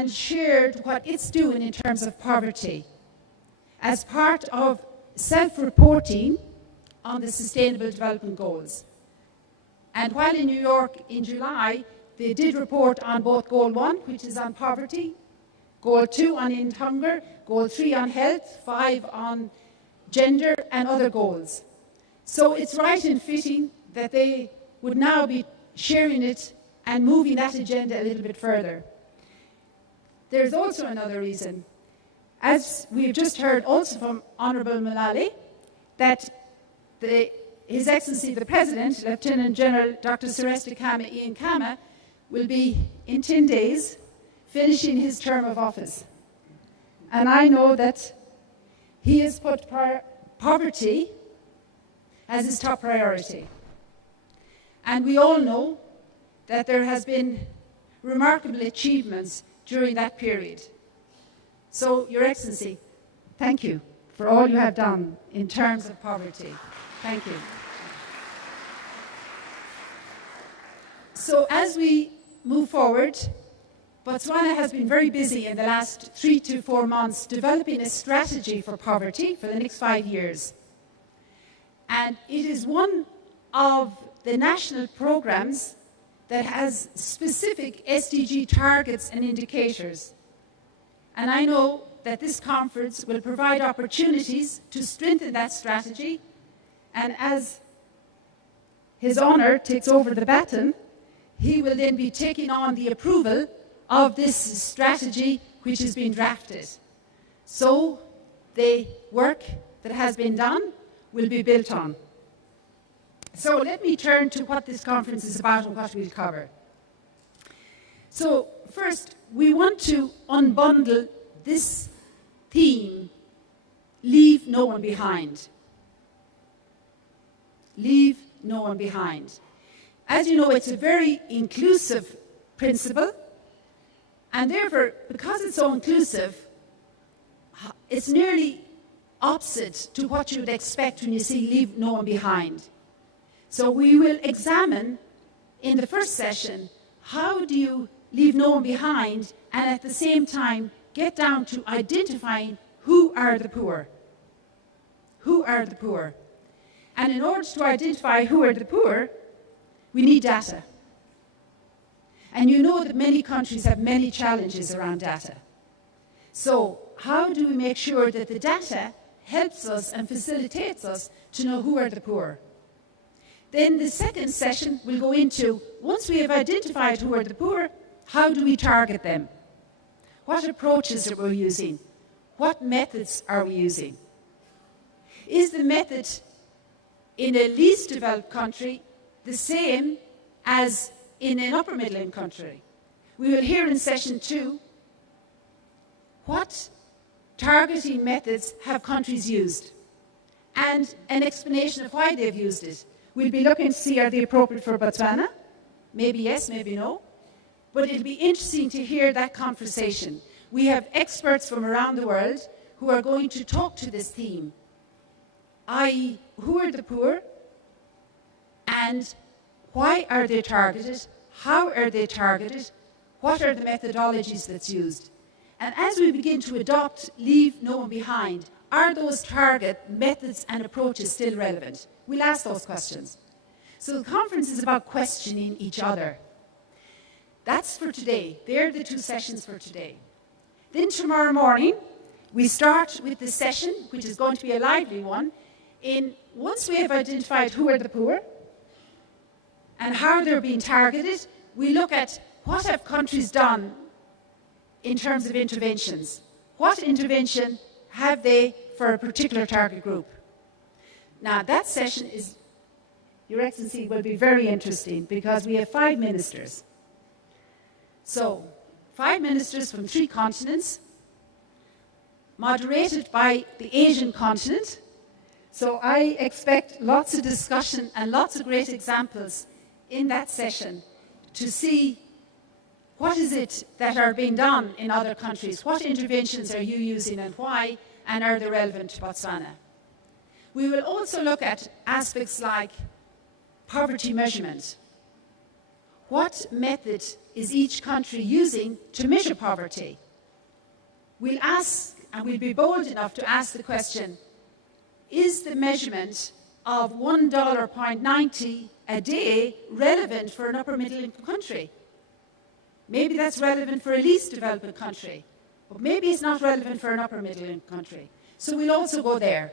and shared what it's doing in terms of poverty as part of self-reporting on the Sustainable Development Goals. And while in New York in July, they did report on both Goal 1, which is on poverty, Goal 2 on end hunger, Goal 3 on health, 5 on gender, and other goals. So it's right and fitting that they would now be sharing it and moving that agenda a little bit further. There's also another reason. As we've just heard also from Honourable Malali, that His Excellency the President, Lieutenant General Dr. Seresta Kama Ian Kama, will be, in 10 days, finishing his term of office. And I know that he has put poverty as his top priority. And we all know that there has been remarkable achievements during that period. So, Your Excellency, thank you for all you have done in terms of poverty. Thank you. So, as we move forward, Botswana has been very busy in the last 3 to 4 months developing a strategy for poverty for the next 5 years. And it is one of the national programs that has specific SDG targets and indicators. And I know that this conference will provide opportunities to strengthen that strategy. And as His Honour takes over the baton, he will then be taking on the approval of this strategy which has been drafted. So the work that has been done will be built on. So let me turn to what this conference is about and what we'll cover. So first, we want to unbundle this theme, leave no one behind. Leave no one behind. As you know, it's a very inclusive principle, and therefore, because it's so inclusive, it's nearly opposite to what you would expect when you see leave no one behind. So we will examine in the first session, how do you leave no one behind and at the same time get down to identifying who are the poor. Who are the poor? And in order to identify who are the poor, we need data. And you know that many countries have many challenges around data. So how do we make sure that the data helps us and facilitates us to know who are the poor? Then the second session will go into, once we have identified who are the poor, how do we target them? What approaches are we using? What methods are we using? Is the method in a least developed country the same as in an upper middle income country? We will hear in session 2 what targeting methods have countries used and an explanation of why they've used it. We'll be looking to see, are they appropriate for Botswana? Maybe yes, maybe no. But it'll be interesting to hear that conversation. We have experts from around the world who are going to talk to this theme, i.e., who are the poor and why are they targeted, how are they targeted, what are the methodologies that's used. And as we begin to adopt leave no one behind, are those target methods and approaches still relevant? We'll ask those questions. So the conference is about questioning each other. That's for today. They're the 2 sessions for today. Then tomorrow morning, we start with the session, which is going to be a lively one, once we have identified who are the poor and how they're being targeted, we look at what have countries done in terms of interventions. What intervention have they for a particular target group? Now, that session is, Your Excellency, will be very interesting because we have 5 ministers. So, 5 ministers from 3 continents, moderated by the Asian continent. So I expect lots of discussion and lots of great examples in that session to see what is it that are being done in other countries, what interventions are you using and why, and are they relevant to Botswana. We will also look at aspects like poverty measurement. what method is each country using to measure poverty? We'll ask, and we'll be bold enough to ask the question, is the measurement of $1.90 a day relevant for an upper middle income country? Maybe that's relevant for a least developed country, but maybe it's not relevant for an upper middle income country. So we'll also go there.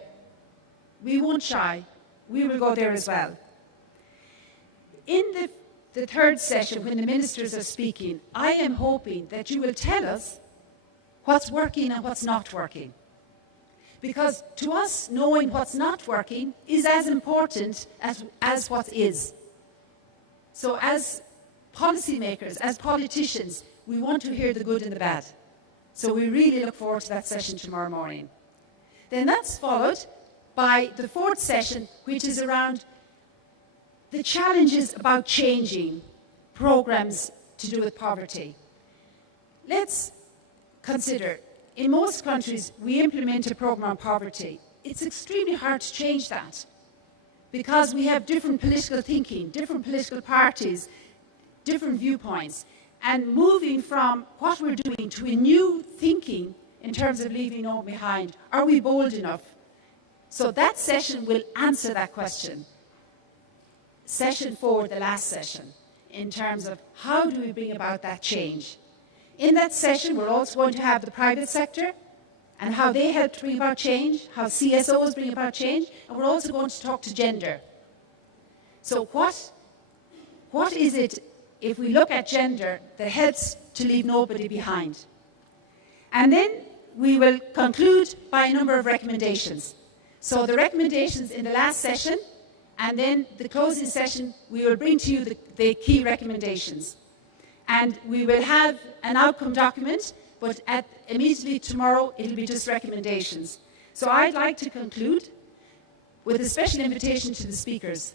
We won't shy. We will go there as well. In the third session, when the ministers are speaking, I am hoping that you will tell us what's working and what's not working. Because to us, knowing what's not working is as important as what is. So as policymakers, as politicians, we want to hear the good and the bad. So we really look forward to that session tomorrow morning. Then that's followed by the fourth session, which is around the challenges about changing programs to do with poverty. Let's consider, in most countries, we implement a program on poverty. It's extremely hard to change that because we have different political thinking, different political parties, different viewpoints. And moving from what we're doing to a new thinking in terms of leaving no one behind, are we bold enough? So that session will answer that question. Session 4, the last session, in terms of how do we bring about that change. In that session, we're also going to have the private sector and how they help to bring about change, how CSOs bring about change, and we're also going to talk to gender. So what is it, if we look at gender, that helps to leave nobody behind? And then we will conclude by a number of recommendations. So the recommendations in the last session, and then the closing session, we will bring to you the key recommendations. And we will have an outcome document, but immediately tomorrow, it'll be just recommendations. So I'd like to conclude with a special invitation to the speakers.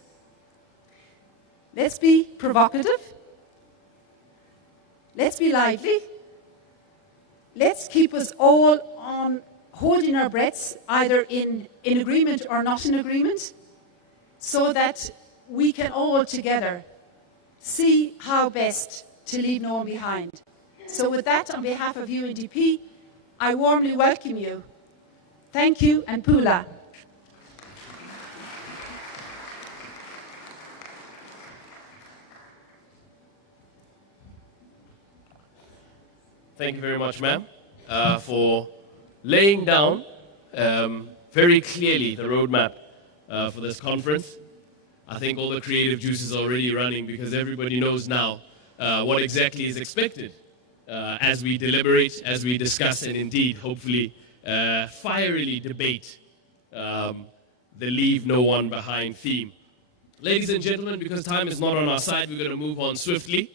Let's be provocative. Let's be lively. Let's keep us all on holding our breaths, either in agreement or not in agreement, so that we can all together see how best to leave no one behind. So with that, on behalf of UNDP, I warmly welcome you. Thank you, and Pula. Thank you very much, ma'am, for laying down very clearly the roadmap for this conference. I think all the creative juices are already running because everybody knows now what exactly is expected as we deliberate, as we discuss, and indeed, hopefully, fierily debate the leave no one behind theme. Ladies and gentlemen, because time is not on our side, we're going to move on swiftly.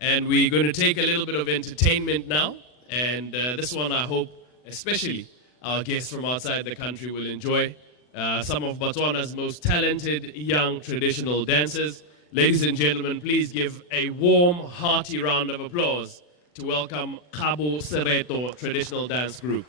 And we're going to take a little bit of entertainment now. And this one, I hope, especially our guests from outside the country will enjoy. Some of Botswana's most talented young traditional dancers. Ladies and gentlemen, please give a warm, hearty round of applause to welcome Cabo Sereto Traditional Dance Group.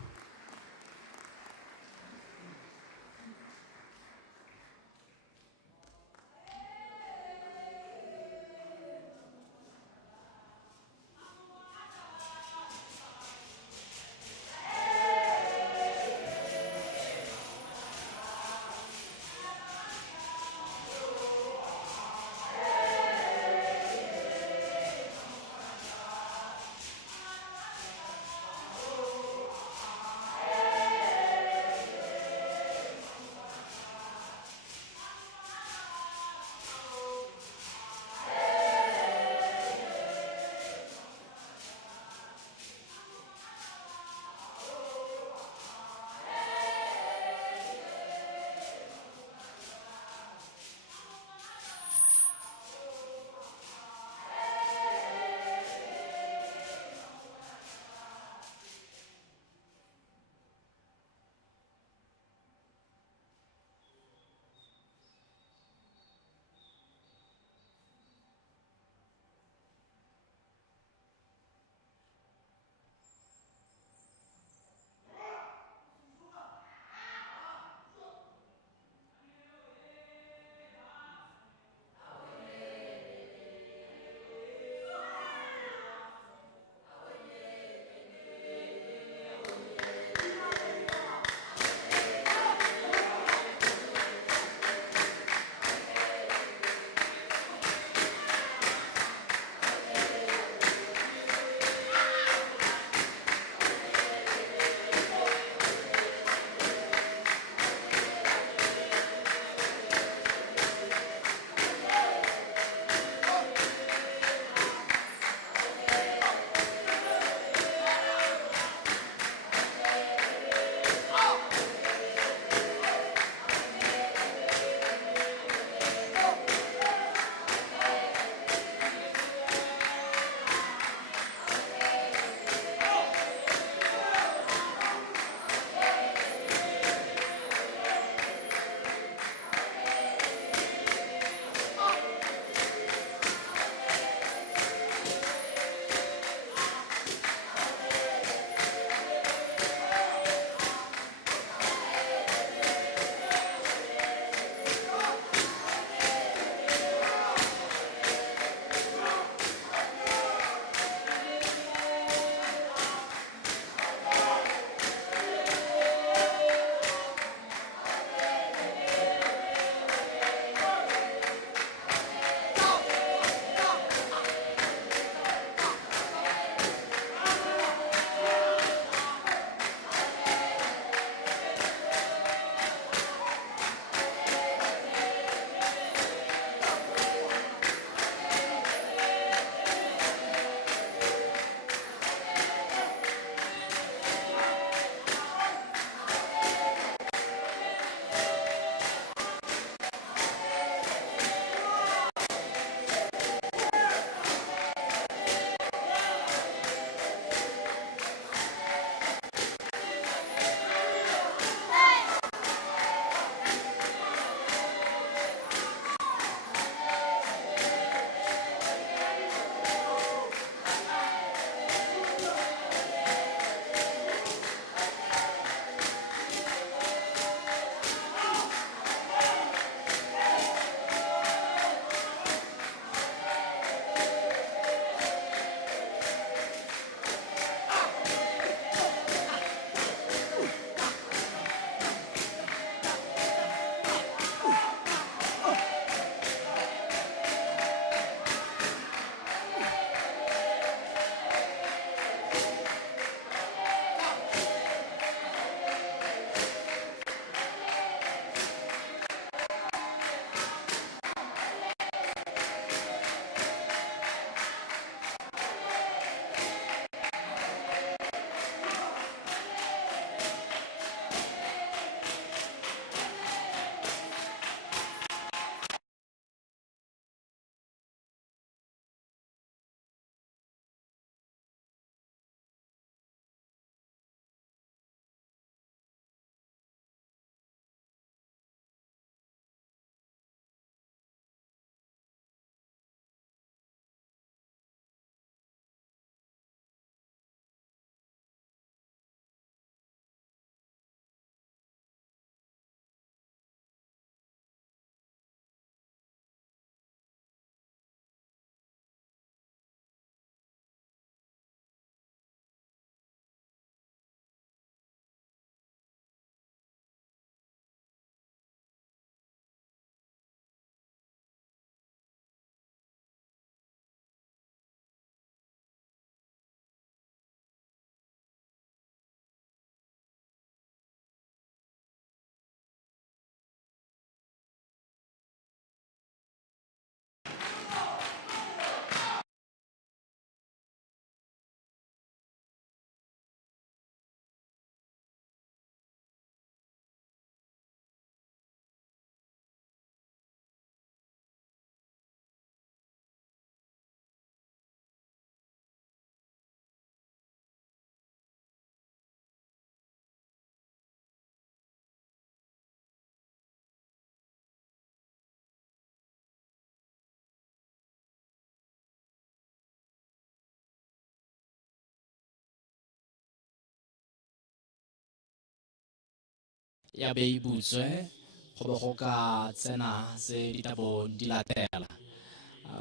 ya be e butswe go be go ka tsena se ditabong di latela.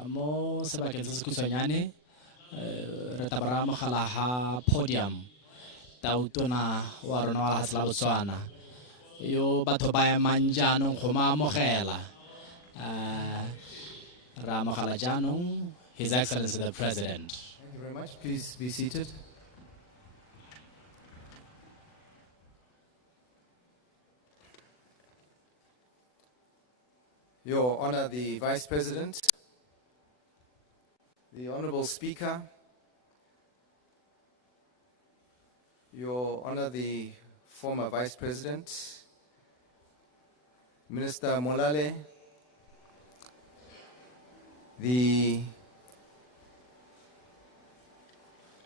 Mo sebakeng se se khutshwanyane re tla ba mogala ha podium tautona wa rona wa lefatshe la Botswana yo batho ba emang jaanong go mo amogela. Ra amogela jaanong His Excellency the President. Thank you very much. Please be seated. Your Honor, the Vice President, the Honorable Speaker, Your Honor, the former Vice President, Minister Molale,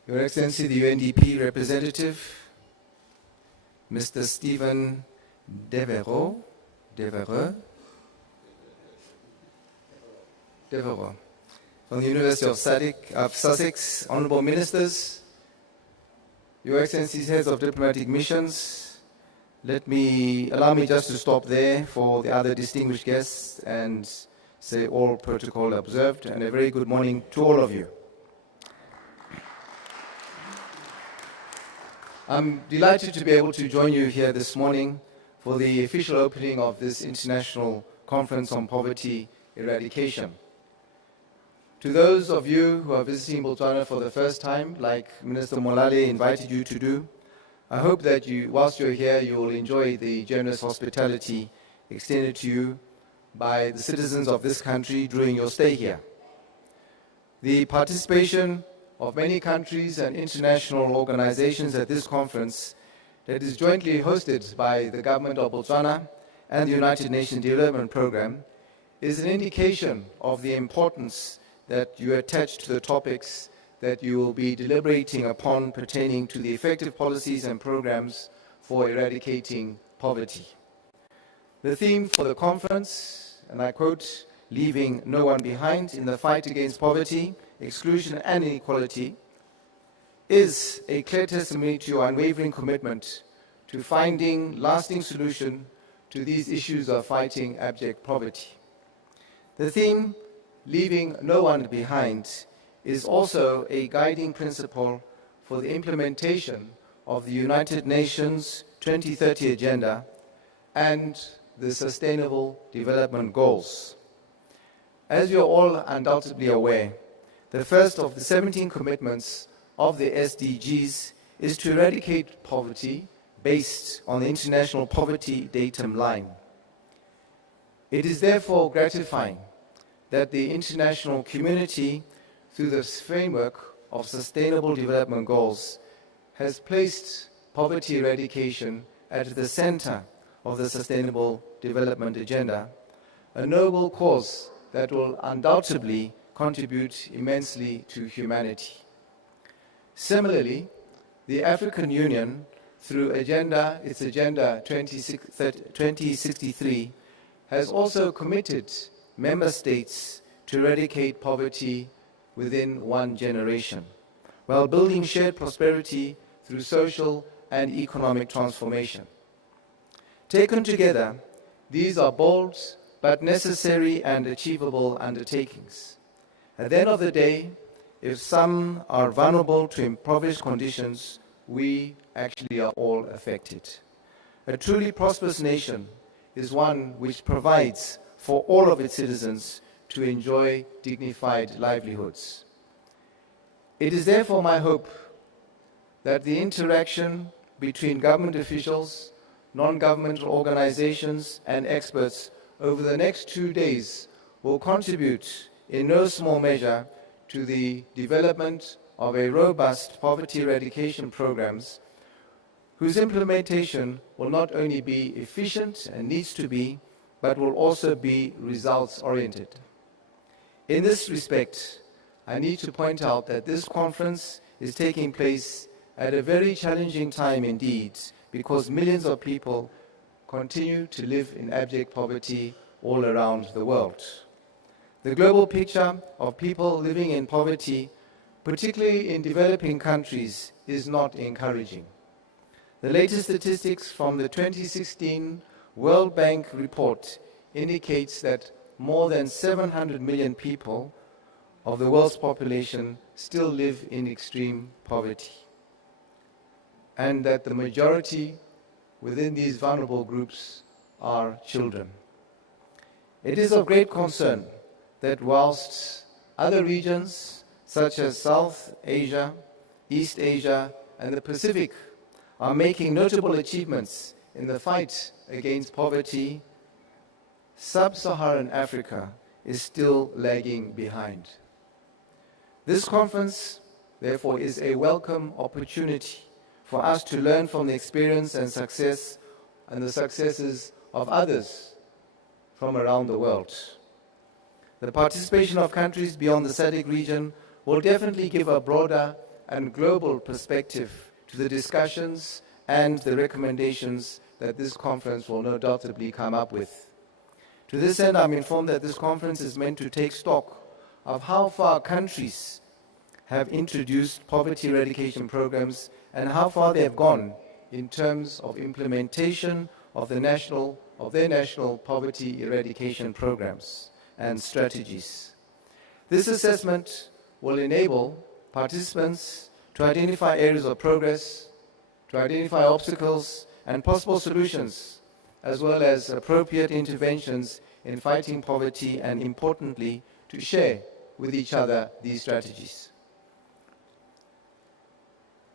Your Excellency, the UNDP representative, Mr. Stephen Devereux, from the University of Sussex, Honourable Ministers, Your Excellencies, Heads of Diplomatic Missions, allow me just to stop there for the other distinguished guests and say all protocol observed, and a very good morning to all of you. I'm delighted to be able to join you here this morning for the official opening of this International Conference on Poverty Eradication. To those of you who are visiting Botswana for the first time, like Minister Molale invited you to do, I hope that whilst you're here, you will enjoy the generous hospitality extended to you by the citizens of this country during your stay here. The participation of many countries and international organizations at this conference that is jointly hosted by the government of Botswana and the United Nations Development Programme is an indication of the importance that you attach to the topics that you will be deliberating upon pertaining to the effective policies and programs for eradicating poverty. The theme for the conference, and I quote, "Leaving no one behind in the fight against poverty, exclusion and inequality," is a clear testimony to your unwavering commitment to finding lasting solution to these issues of fighting abject poverty. The theme, "Leaving no one behind," is also a guiding principle for the implementation of the United Nations 2030 Agenda and the Sustainable Development Goals. As you're all undoubtedly aware, the first of the 17 commitments of the SDGs is to eradicate poverty based on the International Poverty Datum Line. It is therefore gratifying that the international community, through this framework of Sustainable Development Goals, has placed poverty eradication at the center of the Sustainable Development Agenda, a noble cause that will undoubtedly contribute immensely to humanity. Similarly, the African Union, through its Agenda 2063, has also committed member states to eradicate poverty within one generation, while building shared prosperity through social and economic transformation. Taken together, these are bold but necessary and achievable undertakings. At the end of the day, if some are vulnerable to impoverished conditions, we actually are all affected. A truly prosperous nation is one which provides for all of its citizens to enjoy dignified livelihoods. It is therefore my hope that the interaction between government officials, non-governmental organizations, and experts over the next 2 days will contribute in no small measure to the development of a robust poverty eradication programs whose implementation will not only be efficient and needs to be, but will also be results-oriented. In this respect, I need to point out that this conference is taking place at a very challenging time indeed, because millions of people continue to live in abject poverty all around the world. The global picture of people living in poverty, particularly in developing countries, is not encouraging. The latest statistics from the 2016 World Bank report indicates that more than 700 million people of the world's population still live in extreme poverty, and that the majority within these vulnerable groups are children. It is of great concern that whilst other regions such as South Asia, East Asia, and the Pacific are making notable achievements in the fight against poverty, Sub-Saharan Africa is still lagging behind. This conference, therefore, is a welcome opportunity for us to learn from the experience and success and the successes of others from around the world. The participation of countries beyond the SADC region will definitely give a broader and global perspective to the discussions and the recommendations that this conference will no doubtably come up with. To this end, I'm informed that this conference is meant to take stock of how far countries have introduced poverty eradication programs and how far they have gone in terms of implementation of their national poverty eradication programs and strategies. This assessment will enable participants to identify areas of progress, to identify obstacles and possible solutions, as well as appropriate interventions in fighting poverty, and importantly, to share with each other these strategies.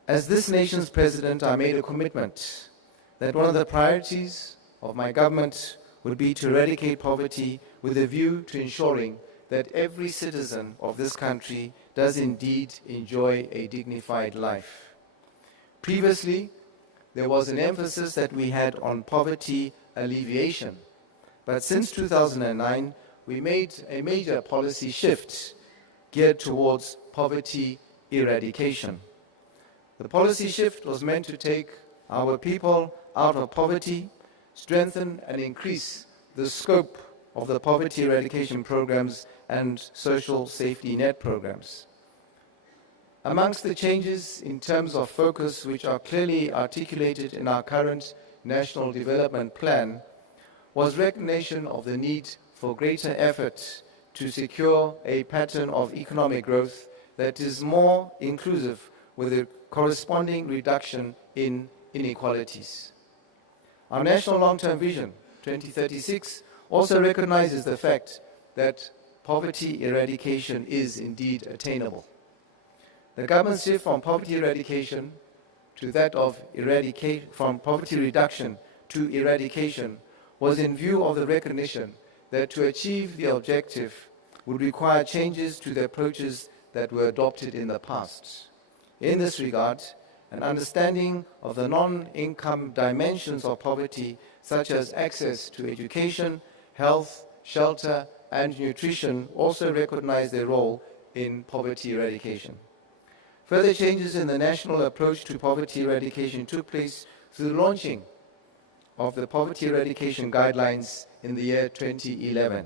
As this nation's president, I made a commitment that one of the priorities of my government would be to eradicate poverty with a view to ensuring that every citizen of this country does indeed enjoy a dignified life. Previously, there was an emphasis that we had on poverty alleviation, but since 2009, we made a major policy shift geared towards poverty eradication. The policy shift was meant to take our people out of poverty, strengthen and increase the scope of the poverty eradication programs and social safety net programs. Amongst the changes in terms of focus which are clearly articulated in our current National Development Plan was recognition of the need for greater effort to secure a pattern of economic growth that is more inclusive with a corresponding reduction in inequalities. Our National Long-Term Vision 2036 also recognizes the fact that poverty eradication is indeed attainable. The government's shift from poverty eradication to that of from poverty reduction to eradication was in view of the recognition that to achieve the objective would require changes to the approaches that were adopted in the past. In this regard, an understanding of the non-income dimensions of poverty, such as access to education, health, shelter, and nutrition, also recognize their role in poverty eradication. Further changes in the national approach to poverty eradication took place through the launching of the Poverty Eradication Guidelines in the year 2011.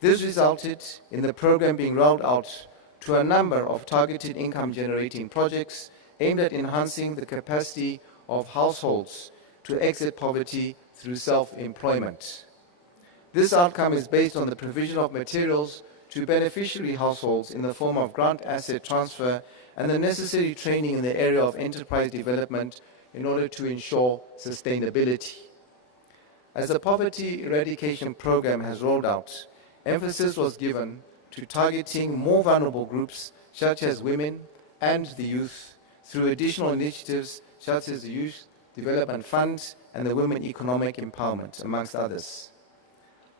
This resulted in the program being rolled out to a number of targeted income-generating projects aimed at enhancing the capacity of households to exit poverty through self-employment. This outcome is based on the provision of materials to beneficiary households in the form of grant asset transfer and the necessary training in the area of enterprise development in order to ensure sustainability. As the poverty eradication program has rolled out, emphasis was given to targeting more vulnerable groups such as women and the youth through additional initiatives such as the Youth Development Fund and the Women Economic Empowerment, amongst others.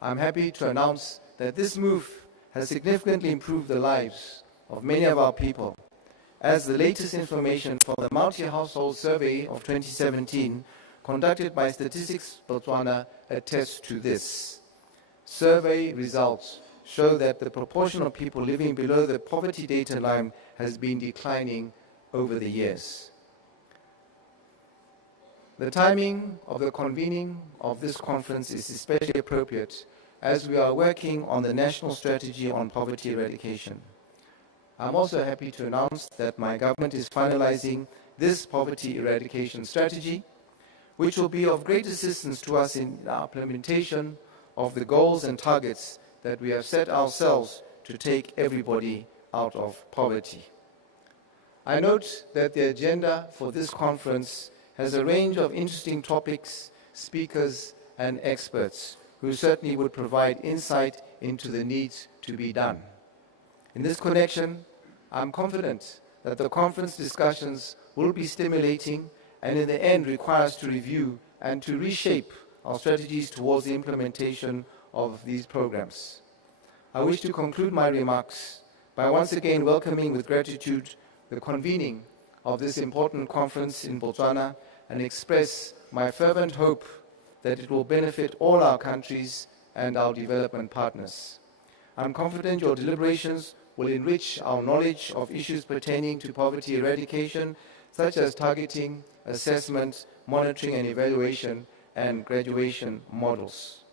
I'm happy to announce that this move has significantly improved the lives of many of our people, as the latest information from the Multi-Household Survey of 2017 conducted by Statistics Botswana attests to this. Survey results show that the proportion of people living below the poverty data line has been declining over the years. The timing of the convening of this conference is especially appropriate as we are working on the national strategy on poverty eradication. I'm also happy to announce that my government is finalizing this poverty eradication strategy, which will be of great assistance to us in our implementation of the goals and targets that we have set ourselves to take everybody out of poverty. I note that the agenda for this conference has a range of interesting topics, speakers, and experts who certainly would provide insight into the needs to be done. In this connection, I'm confident that the conference discussions will be stimulating and in the end require us to review and to reshape our strategies towards the implementation of these programs. I wish to conclude my remarks by once again welcoming with gratitude the convening of this important conference in Botswana and express my fervent hope that it will benefit all our countries and our development partners. I'm confident your deliberations will enrich our knowledge of issues pertaining to poverty eradication, such as targeting, assessment, monitoring and evaluation, and graduation models.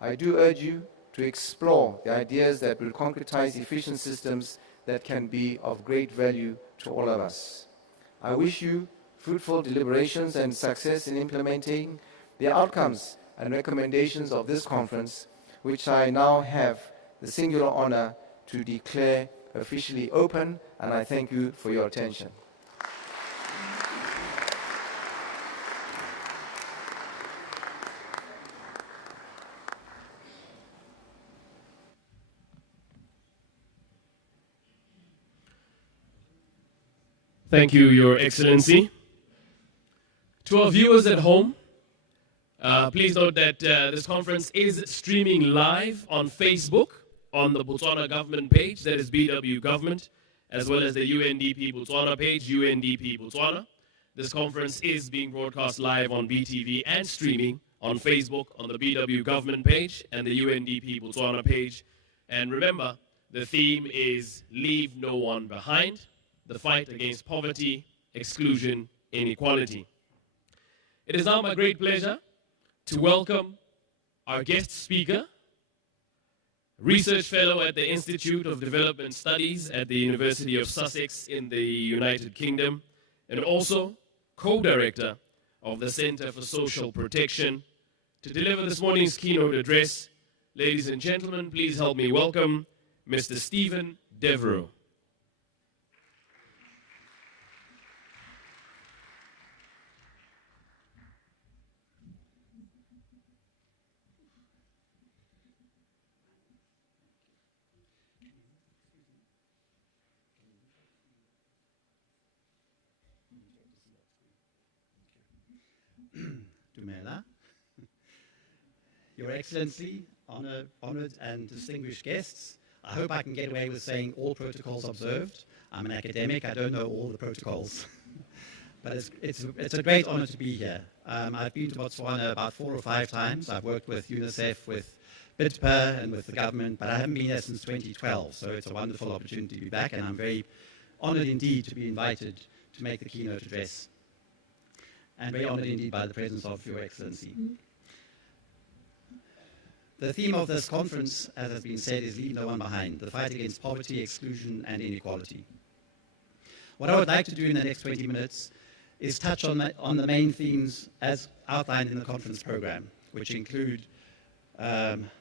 I do urge you to explore the ideas that will concretize efficient systems that can be of great value to all of us. I wish you fruitful deliberations and success in implementing the outcomes and recommendations of this conference, which I now have the singular honor to declare officially open, and I thank you for your attention. Thank you, Your Excellency. To our viewers at home, please note that this conference is streaming live on Facebook on the Botswana government page, that is BW Government, as well as the UNDP Botswana page, UNDP Botswana. This conference is being broadcast live on BTV and streaming on Facebook on the BW Government page and the UNDP Botswana page. And remember, the theme is Leave No One Behind, the fight against poverty, exclusion, inequality. It is now my great pleasure to welcome our guest speaker, research fellow at the Institute of Development Studies at the University of Sussex in the United Kingdom, and also co-director of the Center for Social Protection, to deliver this morning's keynote address. Ladies and gentlemen, please help me welcome Mr. Stephen Devereux. Dumela. Your Excellency, honored and distinguished guests, I hope I can get away with saying all protocols observed. I'm an academic, I don't know all the protocols. But it's a great honor to be here. I've been to Botswana about 4 or 5 times. I've worked with UNICEF, with BIDPA, and with the government, but I haven't been there since 2012, so it's a wonderful opportunity to be back, and I'm very honored indeed to be invited to make the keynote address. And very honored indeed by the presence of Your Excellency. The theme of this conference, as has been said, is Leave No One Behind, the fight against poverty, exclusion, and inequality. What I would like to do in the next 20 minutes is touch on the main themes as outlined in the conference program, which include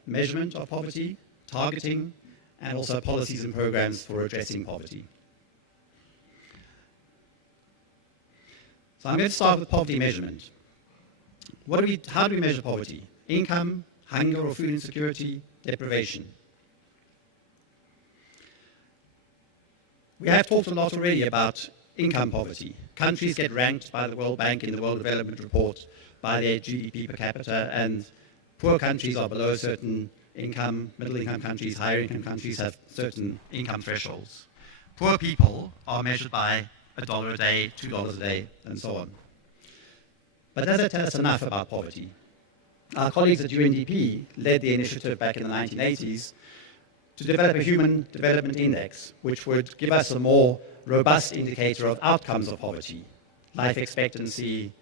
measurement of poverty, targeting, and also policies and programs for addressing poverty. So I'm going to start with poverty measurement. How do we measure poverty? Income, hunger or food insecurity, deprivation. We have talked a lot already about income poverty. Countries get ranked by the World Bank in the World Development Report by their GDP per capita, and poor countries are below a certain income, middle-income countries, higher-income countries have certain income thresholds. Poor people are measured by $1 a day, $2 a day, and so on. But does that tell us enough about poverty? Our colleagues at UNDP led the initiative back in the 1980s to develop a human development index, which would give us a more robust indicator of outcomes of poverty, life expectancy,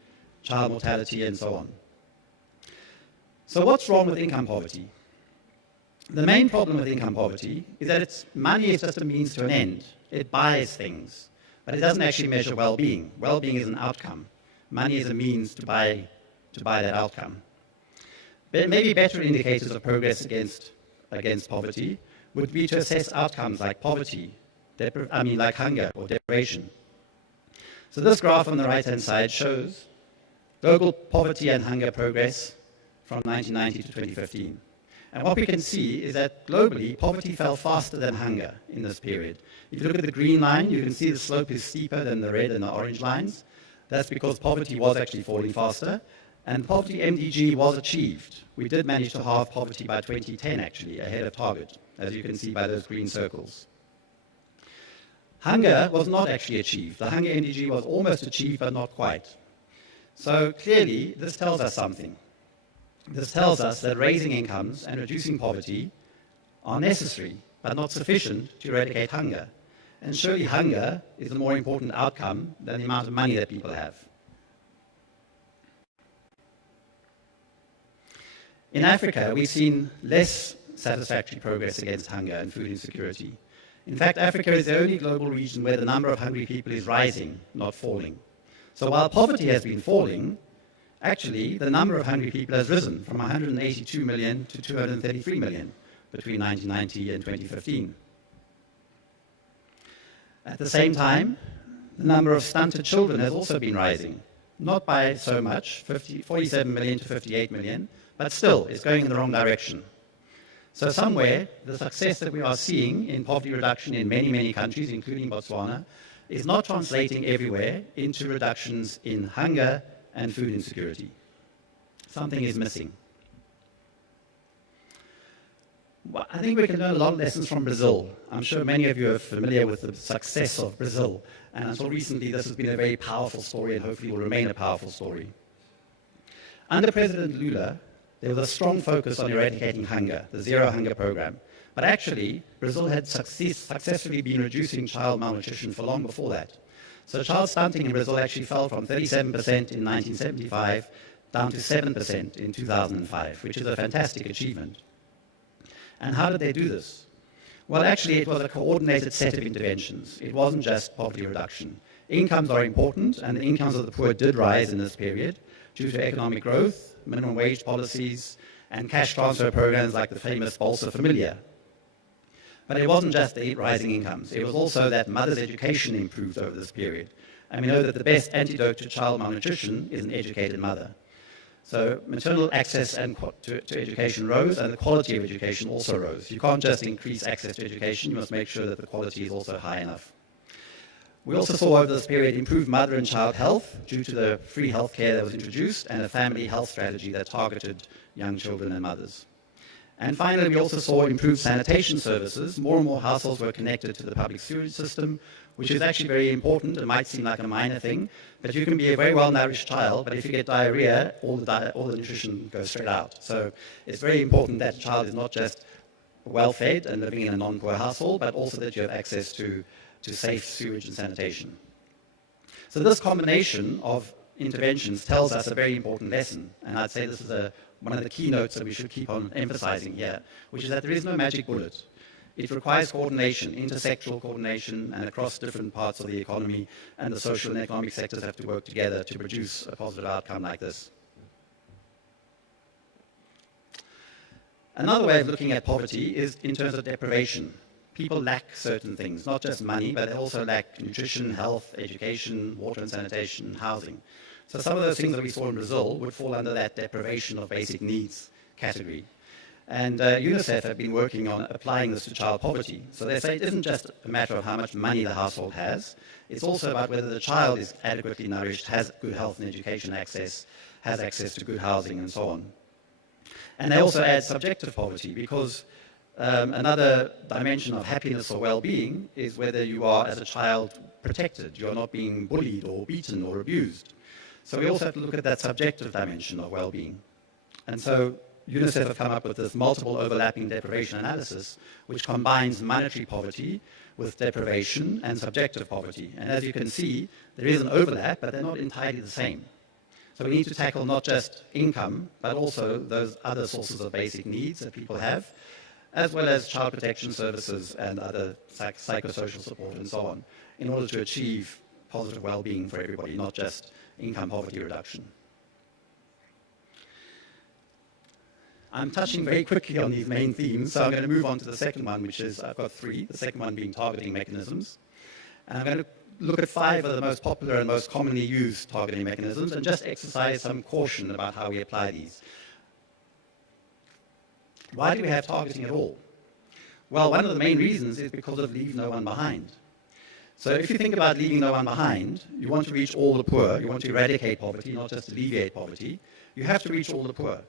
child mortality, and so on. So what's wrong with income poverty? The main problem with income poverty is that money is just a means to an end. It buys things. but it doesn't actually measure well-being. Well-being is an outcome. Money is a means to buy that outcome. But maybe better indicators of progress against poverty would be to assess outcomes like poverty, like hunger or deprivation. So this graph on the right-hand side shows global poverty and hunger progress from 1990 to 2015. And what we can see is that globally, poverty fell faster than hunger in this period. If you look at the green line, you can see the slope is steeper than the red and the orange lines. That's because poverty was actually falling faster, and poverty MDG was achieved. We did manage to halve poverty by 2010, actually, ahead of target, as you can see by those green circles. Hunger was not actually achieved. The hunger MDG was almost achieved, but not quite. So clearly, this tells us something. This tells us that raising incomes and reducing poverty are necessary, but not sufficient to eradicate hunger. And surely hunger is a more important outcome than the amount of money that people have. In Africa, we've seen less satisfactory progress against hunger and food insecurity. In fact, Africa is the only global region where the number of hungry people is rising, not falling. So while poverty has been falling, actually the number of hungry people has risen from 182 million to 233 million between 1990 and 2015. At the same time, the number of stunted children has also been rising, not by so much, 47 million to 58 million, but still it's going in the wrong direction. So somewhere, the success that we are seeing in poverty reduction in many, many countries, including Botswana, is not translating everywhere into reductions in hunger and food insecurity. Something is missing. Well, I think we can learn a lot of lessons from Brazil. I'm sure many of you are familiar with the success of Brazil, and until recently this has been a very powerful story and hopefully will remain a powerful story. Under President Lula, there was a strong focus on eradicating hunger, the Zero Hunger program. But actually, Brazil had successfully been reducing child malnutrition for long before that. So child stunting in Brazil actually fell from 37% in 1975 down to 7% in 2005, which is a fantastic achievement. And how did they do this? Well, actually, it was a coordinated set of interventions. It wasn't just poverty reduction. Incomes are important, and the incomes of the poor did rise in this period due to economic growth, minimum wage policies, and cash transfer programs like the famous Bolsa Familia. But it wasn't just the rising incomes. It was also that mothers' education improved over this period. And we know that the best antidote to child malnutrition is an educated mother. So maternal access to education rose, and the quality of education also rose. You can't just increase access to education, you must make sure that the quality is also high enough. We also saw over this period improved mother and child health due to the free health care that was introduced and a family health strategy that targeted young children and mothers. And finally, we also saw improved sanitation services. More and more households were connected to the public sewage system, which is actually very important. It might seem like a minor thing, but you can be a very well-nourished child, but if you get diarrhea, all the nutrition goes straight out. So it's very important that the child is not just well-fed and living in a non-poor household, but also that you have access to safe sewage and sanitation. So this combination of interventions tells us a very important lesson, and I'd say this is one of the keynotes that we should keep on emphasizing here, which is that there is no magic bullet. It requires coordination, intersectoral coordination, and across different parts of the economy, and the social and economic sectors have to work together to produce a positive outcome like this. Another way of looking at poverty is in terms of deprivation. People lack certain things, not just money, but they also lack nutrition, health, education, water and sanitation, housing. So some of those things that we saw in Brazil would fall under that deprivation of basic needs category. And UNICEF have been working on applying this to child poverty. So they say it isn't just a matter of how much money the household has, it's also about whether the child is adequately nourished, has good health and education access, has access to good housing and so on. And they also add subjective poverty because another dimension of happiness or well-being is whether you are, as a child, protected. You're not being bullied or beaten or abused. So we also have to look at that subjective dimension of well-being. And so UNICEF have come up with this multiple overlapping deprivation analysis, which combines monetary poverty with deprivation and subjective poverty. And as you can see, there is an overlap, but they're not entirely the same. So we need to tackle not just income, but also those other sources of basic needs that people have, as well as child protection services and other psychosocial support and so on, in order to achieve positive well-being for everybody, not just income poverty reduction. I'm touching very quickly on these main themes, so I'm going to move on to the second one, which is, I've got three, the second one being targeting mechanisms. And I'm going to look at 5 of the most popular and most commonly used targeting mechanisms and just exercise some caution about how we apply these. Why do we have targeting at all? Well, one of the main reasons is because of leave no one behind. So if you think about leaving no one behind, you want to reach all the poor, you want to eradicate poverty, not just alleviate poverty, you have to reach all the poor.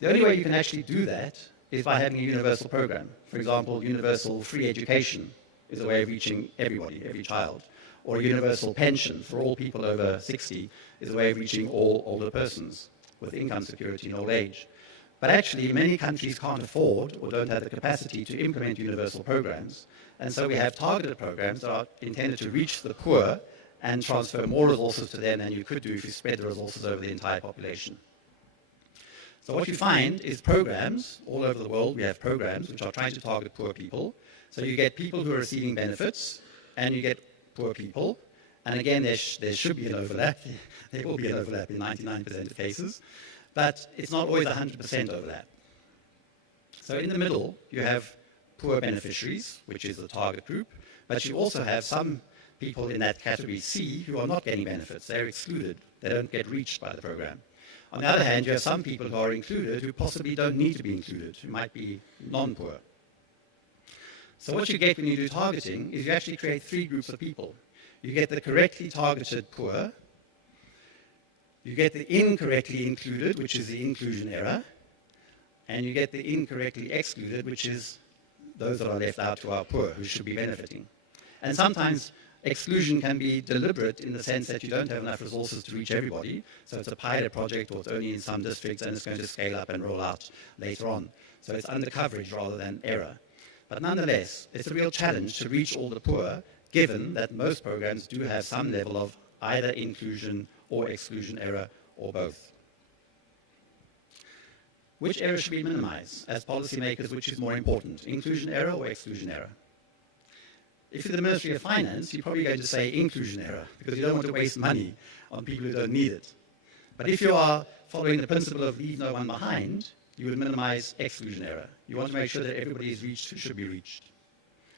The only way you can actually do that is by having a universal program. For example, universal free education is a way of reaching everybody, every child. Or a universal pension for all people over 60 is a way of reaching all older persons with income security in old age. But actually, many countries can't afford or don't have the capacity to implement universal programs. And so we have targeted programs that are intended to reach the poor and transfer more resources to them than you could do if you spread the resources over the entire population. So what you find is programs all over the world. We have programs which are trying to target poor people. So you get people who are receiving benefits, and you get poor people. And again, there should be an overlap. There will be an overlap in 99% of cases. But it's not always 100% overlap. So in the middle, you have poor beneficiaries, which is the target group. But you also have some people in that category C who are not getting benefits. They're excluded. They don't get reached by the program. On the other hand, you have some people who are included who possibly don't need to be included, who might be non-poor. So what you get when you do targeting is you actually create 3 groups of people. You get the correctly targeted poor, you get the incorrectly included, which is the inclusion error, and you get the incorrectly excluded, which is those that are left out who are poor, who should be benefiting. And sometimes exclusion can be deliberate in the sense that you don't have enough resources to reach everybody, so it's a pilot project or it's only in some districts and it's going to scale up and roll out later on. So it's under coverage rather than error. But nonetheless, it's a real challenge to reach all the poor, given that most programs do have some level of either inclusion or exclusion error or both. Which error should we minimize as policymakers? Which is more important, inclusion error or exclusion error? If you're the Ministry of Finance, you're probably going to say inclusion error, because you don't want to waste money on people who don't need it. But if you are following the principle of leave no one behind, you would minimize exclusion error. You want to make sure that everybody is reached who should be reached.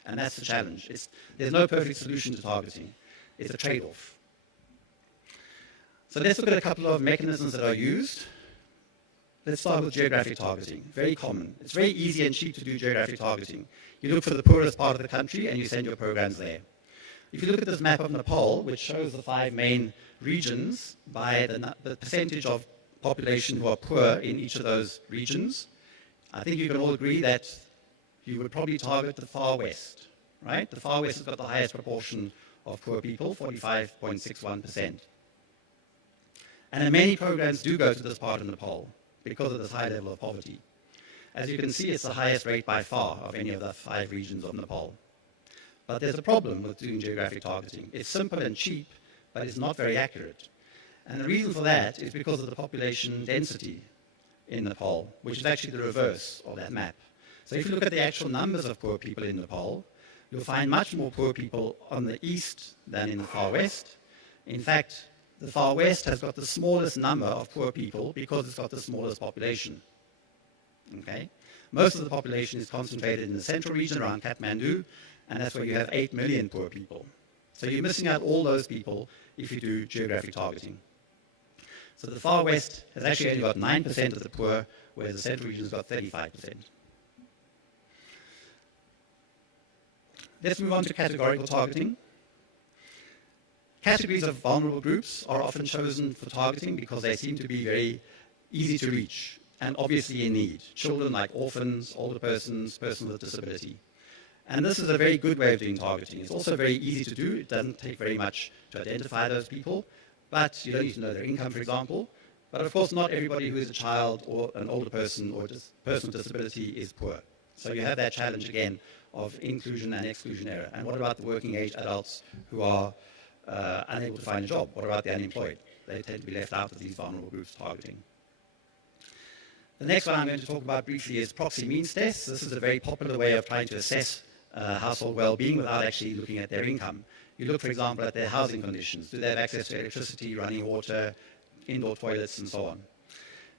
And that's the challenge. There's no perfect solution to targeting. It's a trade-off. So let's look at a couple of mechanisms that are used. Let's start with geographic targeting. Very common. It's very easy and cheap to do geographic targeting. You look for the poorest part of the country and you send your programs there. If you look at this map of Nepal, which shows the 5 main regions by the percentage of population who are poor in each of those regions, I think you can all agree that you would probably target the far west, right? The far west has got the highest proportion of poor people, 45.61%. And many programs do go to this part of Nepal because of this high level of poverty. As you can see, it's the highest rate by far of any of the 5 regions of Nepal. But there's a problem with doing geographic targeting. It's simple and cheap, but it's not very accurate. And the reason for that is because of the population density in Nepal, which is actually the reverse of that map. So if you look at the actual numbers of poor people in Nepal, you'll find much more poor people on the east than in the far west. In fact, the far west has got the smallest number of poor people because it's got the smallest population. Okay? Most of the population is concentrated in the central region around Kathmandu, and that's where you have 8 million poor people. So you're missing out all those people if you do geographic targeting. So the far west has actually only got 9% of the poor, whereas the central region has got 35%. Let's move on to categorical targeting. Categories of vulnerable groups are often chosen for targeting because they seem to be very easy to reach and obviously in need. Children like orphans, older persons, persons with disability. And this is a very good way of doing targeting. It's also very easy to do. It doesn't take very much to identify those people, but you don't need to know their income, for example. But of course, not everybody who is a child or an older person or just a person with disability is poor. So you have that challenge again of inclusion and exclusion error. And what about the working age adults who are unable to find a job? What about the unemployed? They tend to be left out of these vulnerable groups targeting. The next one I'm going to talk about briefly is proxy means tests. This is a very popular way of trying to assess household well-being without actually looking at their income. You look, for example, at their housing conditions. Do they have access to electricity, running water, indoor toilets, and so on?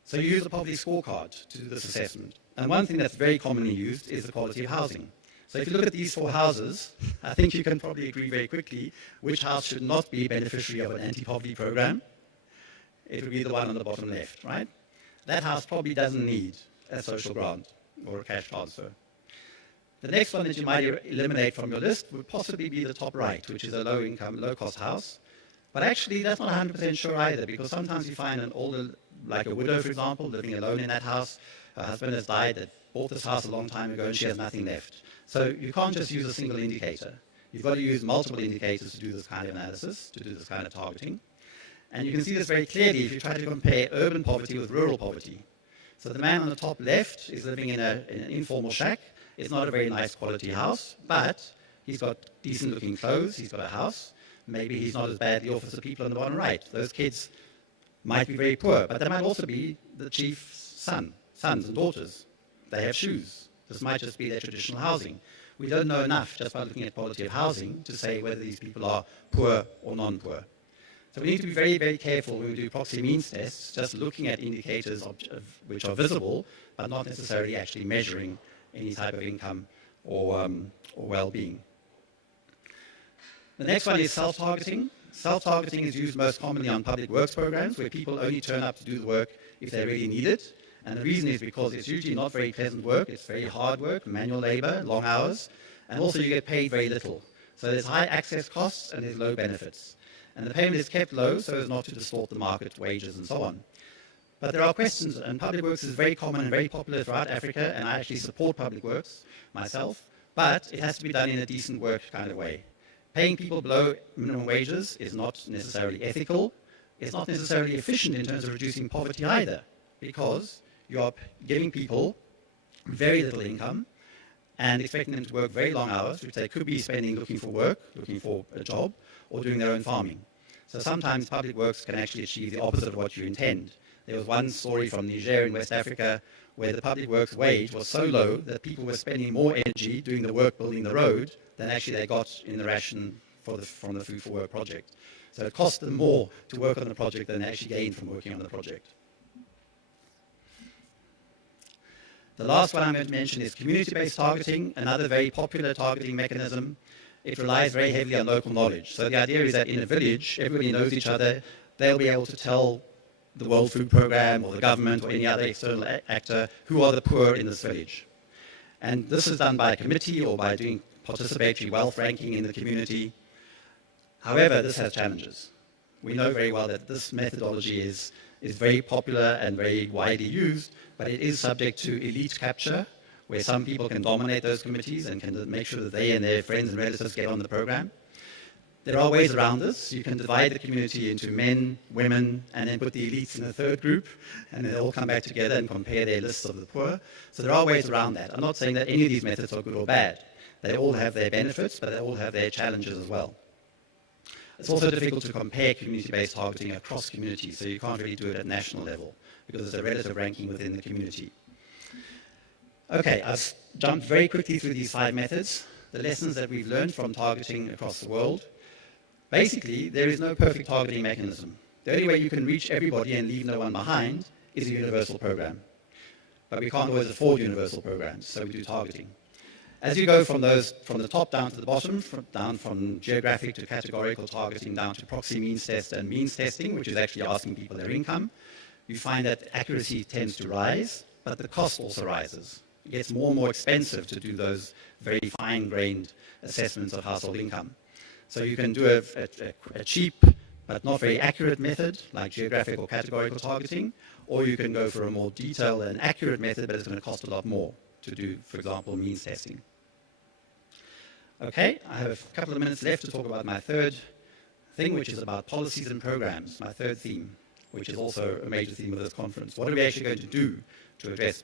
So you use the poverty scorecard to do this assessment. And one thing that's very commonly used is the quality of housing. So if you look at these 4 houses, I think you can probably agree very quickly which house should not be a beneficiary of an anti-poverty program. It would be the one on the bottom left, right? That house probably doesn't need a social grant or a cash transfer. The next one that you might eliminate from your list would possibly be the top right, which is a low-income, low-cost house. But actually, that's not 100% sure either, because sometimes you find an older, like a widow, for example, living alone in that house. Her husband has died, that bought this house a long time ago, and she has nothing left. So you can't just use a single indicator. You've got to use multiple indicators to do this kind of analysis, to do this kind of targeting. And you can see this very clearly if you try to compare urban poverty with rural poverty. So the man on the top left is living in an informal shack. It's not a very nice quality house, but he's got decent-looking clothes, he's got a house. Maybe he's not as badly off as the people on the bottom right. Those kids might be very poor, but they might also be the chief's sons and daughters. They have shoes. This might just be their traditional housing. We don't know enough just by looking at quality of housing to say whether these people are poor or non-poor. So we need to be very, very careful when we do proxy means tests, just looking at indicators which are visible, but not necessarily actually measuring any type of income or well-being. The next one is self-targeting. Self-targeting is used most commonly on public works programs, where people only turn up to do the work if they really need it. And the reason is because it's usually not very pleasant work. It's very hard work, manual labor, long hours, and also you get paid very little. So there's high access costs and there's low benefits. And the payment is kept low so as not to distort the market, wages, and so on. But there are questions, and public works is very common and very popular throughout Africa, and I actually support public works myself, but it has to be done in a decent work kind of way. Paying people below minimum wages is not necessarily ethical. It's not necessarily efficient in terms of reducing poverty either, because you are giving people very little income and expecting them to work very long hours, which they could be spending looking for work, looking for a job, or doing their own farming. So sometimes public works can actually achieve the opposite of what you intend. There was one story from Niger in West Africa where the public works wage was so low that people were spending more energy doing the work building the road than actually they got in the ration from the Food for Work project. So it cost them more to work on the project than they actually gained from working on the project. The last one I'm going to mention is community-based targeting, another very popular targeting mechanism. It relies very heavily on local knowledge. So the idea is that in a village, everybody knows each other. They'll be able to tell the World Food Programme or the government or any other external actor who are the poor in this village. And this is done by a committee or by doing participatory wealth ranking in the community. However, this has challenges. We know very well that this methodology is very popular and very widely used, but it is subject to elite capture, where some people can dominate those committees and can make sure that they and their friends and relatives get on the program. There are ways around this. You can divide the community into men, women, and then put the elites in a third group, and they all come back together and compare their lists of the poor. So there are ways around that. I'm not saying that any of these methods are good or bad. They all have their benefits, but they all have their challenges as well. It's also difficult to compare community-based targeting across communities, so you can't really do it at national level, because it's a relative ranking within the community. Okay, I've jumped very quickly through these 5 methods, the lessons that we've learned from targeting across the world. Basically, there is no perfect targeting mechanism. The only way you can reach everybody and leave no one behind is a universal program. But we can't always afford universal programs, so we do targeting. As you go from the top down to the bottom, down from geographic to categorical targeting down to proxy means test and means testing, which is actually asking people their income, you find that accuracy tends to rise, but the cost also rises. It gets more and more expensive to do those very fine-grained assessments of household income. So you can do a cheap but not very accurate method, like geographic or categorical targeting, or you can go for a more detailed and accurate method, but it's going to cost a lot more to do, for example, means testing. Okay, I have a couple of minutes left to talk about my third thing, which is about policies and programs, my third theme, which is also a major theme of this conference. What are we actually going to do to address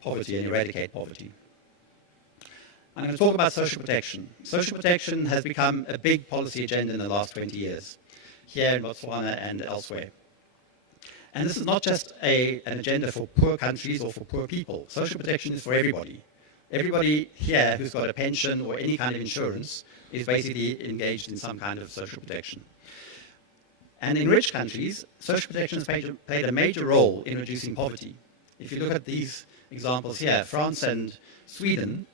poverty and eradicate poverty? I'm going to talk about social protection. Social protection has become a big policy agenda in the last 20 years, here in Botswana and elsewhere. And this is not just an agenda for poor countries or for poor people. Social protection is for everybody. everybody here who's got a pension or any kind of insurance is basically engaged in some kind of social protection. And in rich countries, social protection has played a major role in reducing poverty. If you look at these examples here, France and Sweden,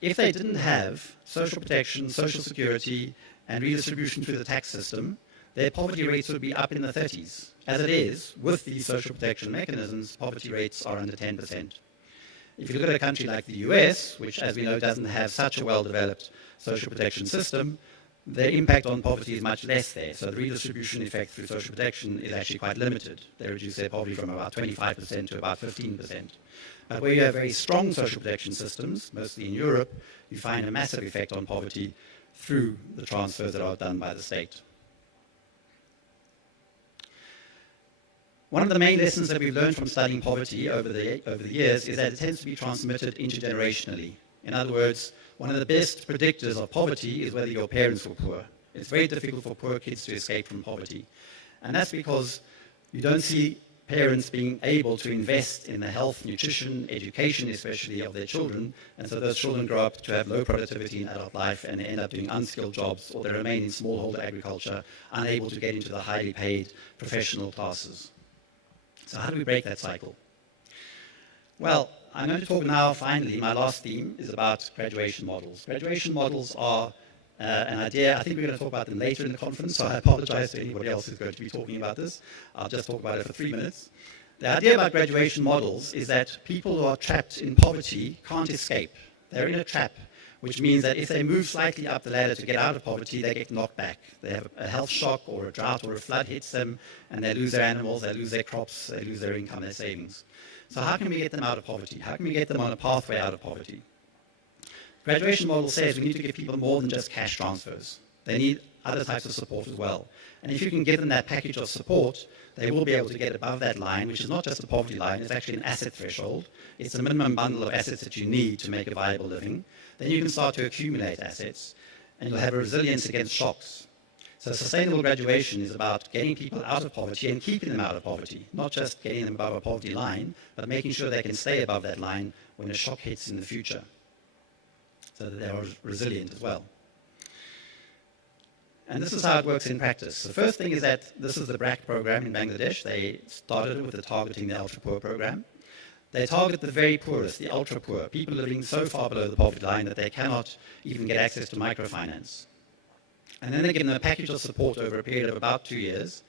if they didn't have social protection, social security, and redistribution through the tax system, their poverty rates would be up in the 30s. As it is, with these social protection mechanisms, poverty rates are under 10%. If you look at a country like the US, which, as we know, doesn't have such a well-developed social protection system, their impact on poverty is much less there. So the redistribution effect through social protection is actually quite limited. They reduce their poverty from about 25% to about 15%. But where you have very strong social protection systems, mostly in Europe, you find a massive effect on poverty through the transfers that are done by the state. One of the main lessons that we've learned from studying poverty over the years is that it tends to be transmitted intergenerationally. In other words, one of the best predictors of poverty is whether your parents were poor. It's very difficult for poor kids to escape from poverty. And that's because you don't see parents being able to invest in the health, nutrition, education, especially of their children, and so those children grow up to have low productivity in adult life and they end up doing unskilled jobs, or they remain in smallholder agriculture, unable to get into the highly paid professional classes. So how do we break that cycle? Well, I'm going to talk now, finally, my last theme is about graduation models. Graduation models are an idea. I think we're going to talk about them later in the conference, so I apologize to anybody else who's going to be talking about this. I'll just talk about it for 3 minutes. The idea about graduation models is that people who are trapped in poverty can't escape. They're in a trap, which means that if they move slightly up the ladder to get out of poverty, they get knocked back. They have a health shock or a drought or a flood hits them, and they lose their animals, they lose their crops, they lose their income, their savings. So how can we get them out of poverty? How can we get them on a pathway out of poverty? Graduation model says we need to give people more than just cash transfers. They need other types of support as well. And if you can give them that package of support, they will be able to get above that line, which is not just a poverty line, it's actually an asset threshold. It's the minimum bundle of assets that you need to make a viable living. Then you can start to accumulate assets, and you'll have a resilience against shocks. So sustainable graduation is about getting people out of poverty and keeping them out of poverty, not just getting them above a poverty line, but making sure they can stay above that line when a shock hits in the future, so that they are resilient as well. And this is how it works in practice. The first thing is that this is the BRAC program in Bangladesh. They started with the Targeting the Ultra-Poor program. They target the very poorest, the ultra-poor, people living so far below the poverty line that they cannot even get access to microfinance. And then they give them a package of support over a period of about 2 years,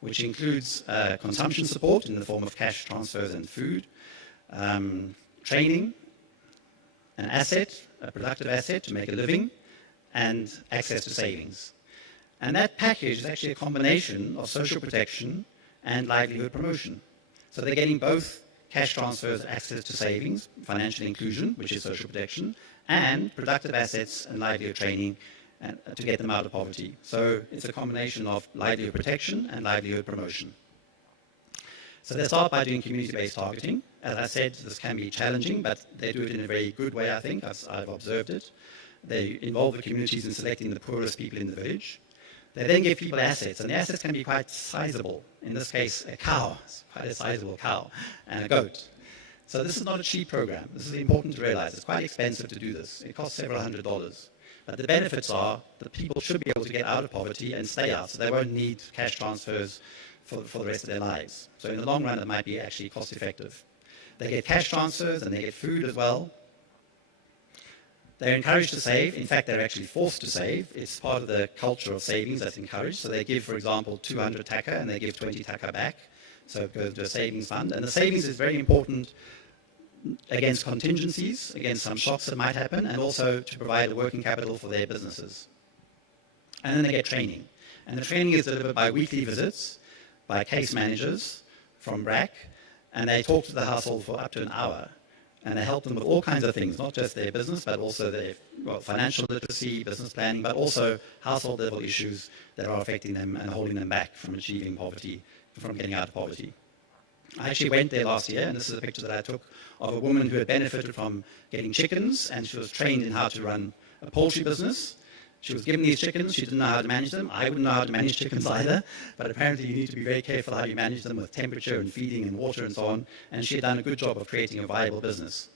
which includes consumption support in the form of cash transfers and food, training, an asset, a productive asset to make a living, and access to savings. And that package is actually a combination of social protection and livelihood promotion. So they're getting both cash transfers, access to savings, financial inclusion, which is social protection, and productive assets and livelihood training to get them out of poverty. So it's a combination of livelihood protection and livelihood promotion. So they start by doing community-based targeting. As I said, this can be challenging, but they do it in a very good way, I think. I've observed it. They involve the communities in selecting the poorest people in the village. They then give people assets, and the assets can be quite sizable. In this case, a cow, quite a sizable cow, and a goat. So this is not a cheap program. This is important to realize. It's quite expensive to do this. It costs several $100s. But the benefits are that people should be able to get out of poverty and stay out, so they won't need cash transfers for the rest of their lives. So in the long run, it might be actually cost effective. They get cash transfers and they get food as well. They're encouraged to save. In fact, they're actually forced to save. It's part of the culture of savings that's encouraged. So they give, for example, 200 taka and they give 20 taka back. So it goes to a savings fund. And the savings is very important against contingencies, against some shocks that might happen, and also to provide the working capital for their businesses. And then they get training. And the training is delivered by weekly visits, by case managers from BRAC, and they talk to the household for up to an hour. And they help them with all kinds of things, not just their business, but also their financial literacy, business planning, but also household level issues that are affecting them and holding them back from achieving poverty, from getting out of poverty. I actually went there last year, and this is a picture that I took of a woman who had benefited from getting chickens, and she was trained in how to run a poultry business. She was given these chickens. She didn't know how to manage them. I wouldn't know how to manage chickens either, but apparently you need to be very careful how you manage them with temperature and feeding and water and so on, and she had done a good job of creating a viable business.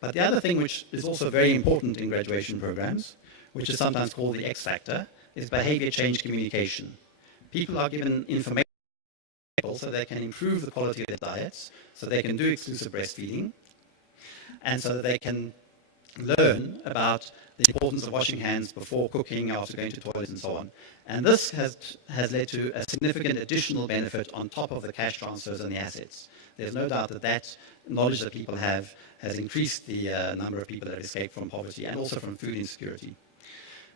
But the other thing which is also very important in graduation programs, which is sometimes called the X factor, is behavior change communication. People are given information so they can improve the quality of their diets, so they can do exclusive breastfeeding, and so that they can learn about the importance of washing hands before cooking, after going to toilets, and so on. And this has led to a significant additional benefit on top of the cash transfers and the assets. There's no doubt that that knowledge that people have has increased the number of people that have escaped from poverty and also from food insecurity.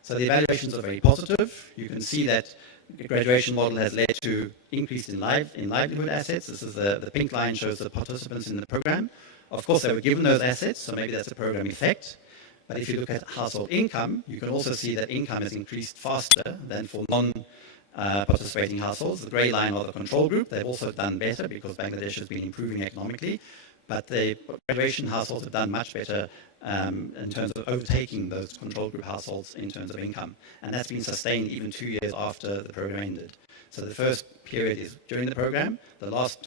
So the evaluations are very positive. You can see that the graduation model has led to increase in livelihood assets. This is the pink line shows the participants in the program. Of course, they were given those assets, so maybe that's a program effect. But if you look at household income, you can also see that income has increased faster than for non-participating households. The grey line are the control group. They've also done better because Bangladesh has been improving economically. But the graduation households have done much better in terms of overtaking those control group households in terms of income. And that's been sustained even 2 years after the program ended. So the first period is during the program. The last